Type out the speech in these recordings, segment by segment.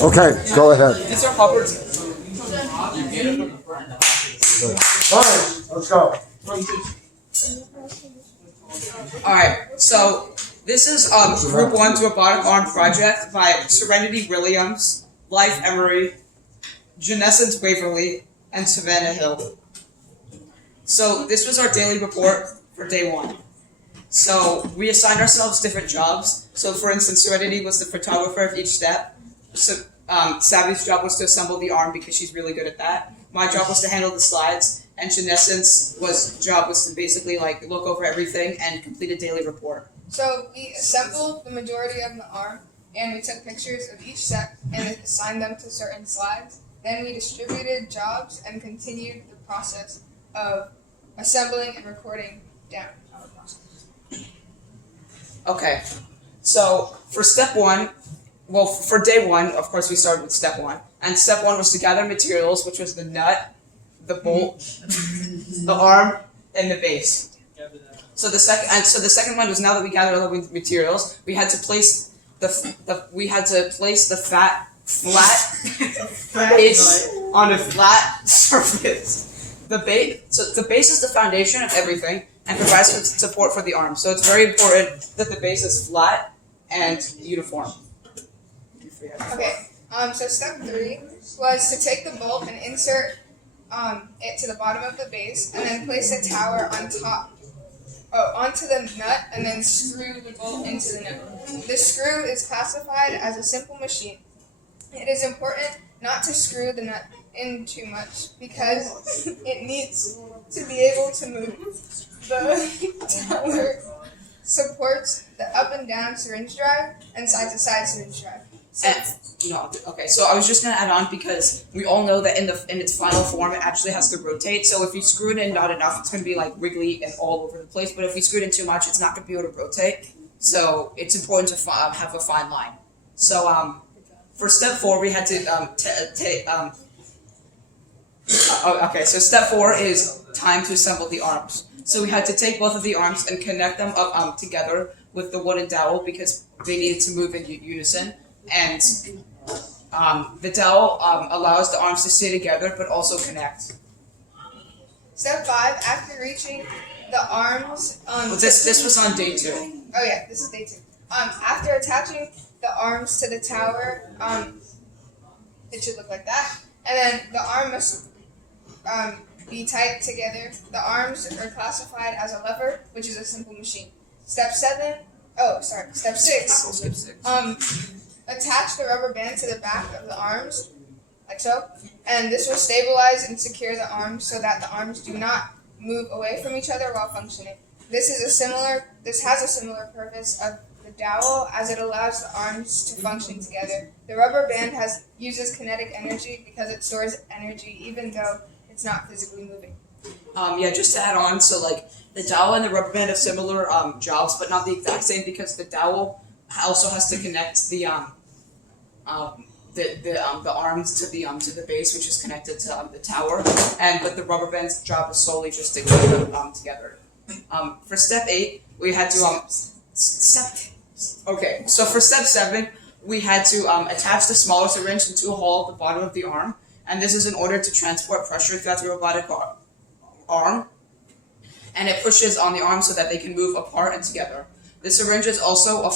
Okay, go ahead. Mr. Hubbard. All right, let's go. Alright, so this is Group 1's Robotic Arm Project by Serenity Williams, Life Emery, Janescence Waverly, and Savannah Hill. So this was our daily report for day 1. So we assigned ourselves different jobs. So for instance, Serenity was the photographer of each step. So Savvy's job was to assemble the arm because she's really good at that. My job was to handle the slides, and Janescence's job was to basically like look over everything and complete a daily report. So we assembled the majority of the arm, and we took pictures of each set and assigned them to certain slides. Then we distributed jobs and continued the process of assembling and recording down our process. Okay, so for step 1, well, for day 1, of course, we started with step 1. And step 1 was to gather materials, which was the nut, the bolt, the arm, and the base. So the second one was, now that we gathered all the materials, we had to place the flat base on a flat surface. The base is the foundation of everything and provides support for the arm. So it's very important that the base is flat and uniform. Okay, so step 3 was to take the bolt and insert it to the bottom of the base, and then place the tower onto the nut, and then screw the bolt into the nut. The screw is classified as a simple machine. It is important not to screw the nut in too much because it needs to be able to move. The tower supports the up and down syringe drive and side to side syringe drive. Okay, so I was just gonna add on because we all know that in its final form it actually has to rotate. So if you screw it in not enough, it's gonna be like wiggly and all over the place. But if you screw it in too much, it's not gonna be able to rotate. So it's important to have a fine line. So for step 4, we had to okay, so step 4 is time to assemble the arms. So we had to take both of the arms and connect them up together with the wooden dowel because they needed to move in unison. And the dowel allows the arms to stay together but also connect. Step 5, after reaching the arms... This was on day 2. Oh yeah, this is day 2. After attaching the arms to the tower, it should look like that. And then the arm must be tight together. The arms are classified as a lever, which is a simple machine. Step 6. We'll skip 6. Attach the rubber band to the back of the arms, like so, and this will stabilize and secure the arms so that the arms do not move away from each other while functioning. This has a similar purpose of the dowel as it allows the arms to function together. The rubber band uses kinetic energy because it stores energy even though it's not physically moving. Yeah, just to add on, so like the dowel and the rubber band have similar jobs, but not the exact same because the dowel also has to connect the arms to the base, which is connected to the tower, but the rubber band's job is solely just to keep them together. For step 8, we had to Okay, so for step 7, we had to attach the smaller syringe into a hole at the bottom of the arm, and this is in order to transport pressure throughout the robotic arm, and it pushes on the arm so that they can move apart and together. The syringe is also a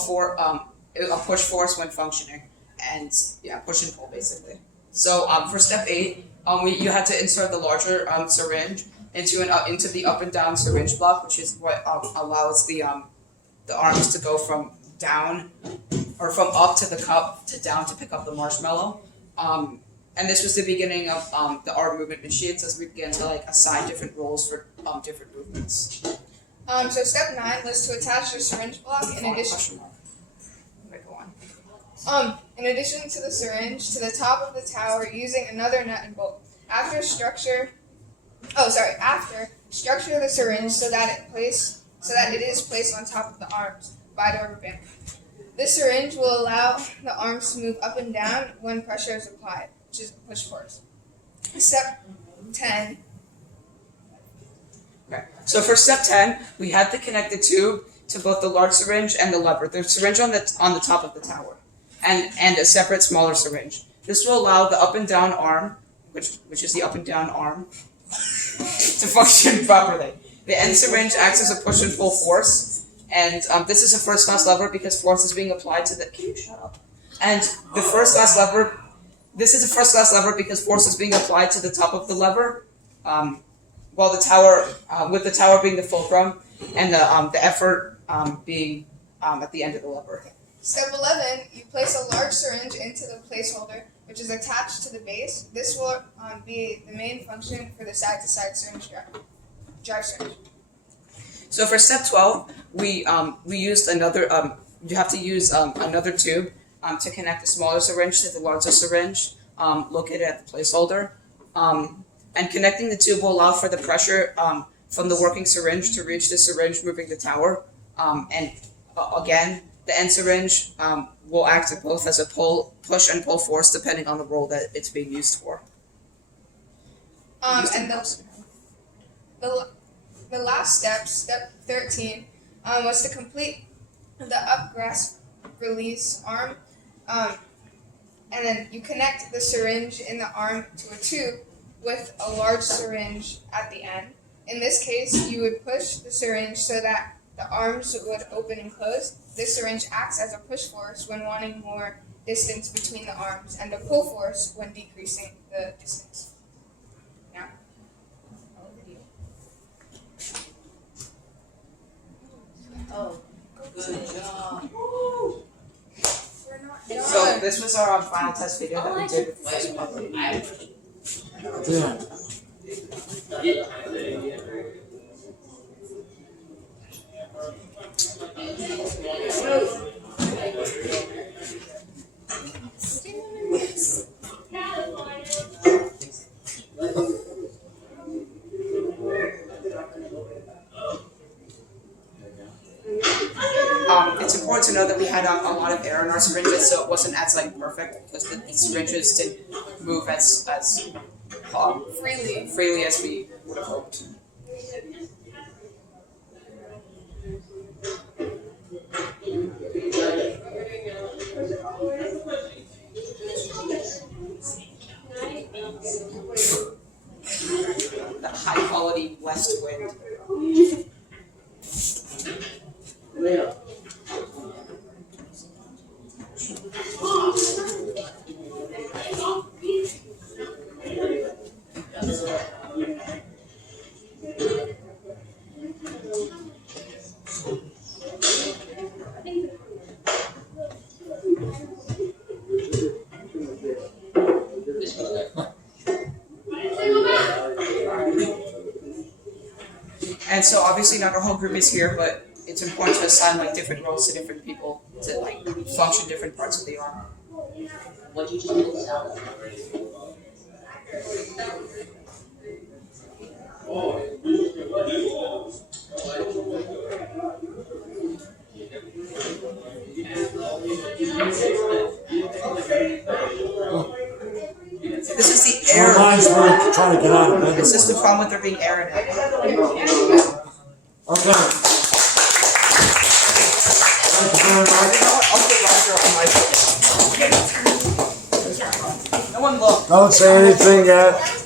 push force when functioning, and yeah, push and pull basically. So for step 8, you had to insert the larger syringe into the up and down syringe block, which is what allows the arms to go from up to the cup to down to pick up the marshmallow. And this was the beginning of the arm movement machines as we began to like assign different roles for different movements. So step 9 was to attach the syringe block in addition to the syringe to the top of the tower using another nut and bolt. After structure the syringe so that it is placed on top of the arms by the rubber band. This syringe will allow the arms to move up and down when pressure is applied, which is push force. Step 10. Okay. So for step 10, we had to connect the tube to both the large syringe and the lever. The syringe on the top of the tower, and a separate smaller syringe. This will allow the up and down arm, which is the up and down arm, to function properly. The end syringe acts as a push and pull force, and this is a first class lever because force is being applied to the. Can you shut up? And the first class lever. This is a first class lever because force is being applied to the top of the lever, while the tower, with the tower being the fulcrum, and the effort being at the end of the lever. Step 11, you place a large syringe into the placeholder, which is attached to the base. This will be the main function for the side-to-side syringe drive syringe. So for step 12, we used another. You have to use another tube to connect the smaller syringe to the larger syringe located at the placeholder. And connecting the tube will allow for the pressure from the working syringe to reach the syringe moving the tower. And again, the end syringe will act both as a push and pull force depending on the role that it's being used for. And the last step, step 13, was to complete the up grasp release arm. And then you connect the syringe in the arm to a tube with a large syringe at the end. In this case, you would push the syringe so that the arms would open and close. This syringe acts as a push force when wanting more distance between the arms and a pull force when decreasing the distance. Now, Oh, good job. we're not done. So this was our final test video that we did with the first public. Yeah. It's important to know that we had a lot of air in our syringes, so it wasn't as perfect because the syringes didn't move as freely as we would have hoped. The high quality west wind. And so obviously not our whole group is here, but it's important to assign different roles to different people to function different parts of the arm. What you just pulled out? This is the Our air. minds were trying to get out of bed. This is the problem with there being air in it. Okay. Thank you very much. I'll put Roger on my phone. No one look. Don't say anything yet.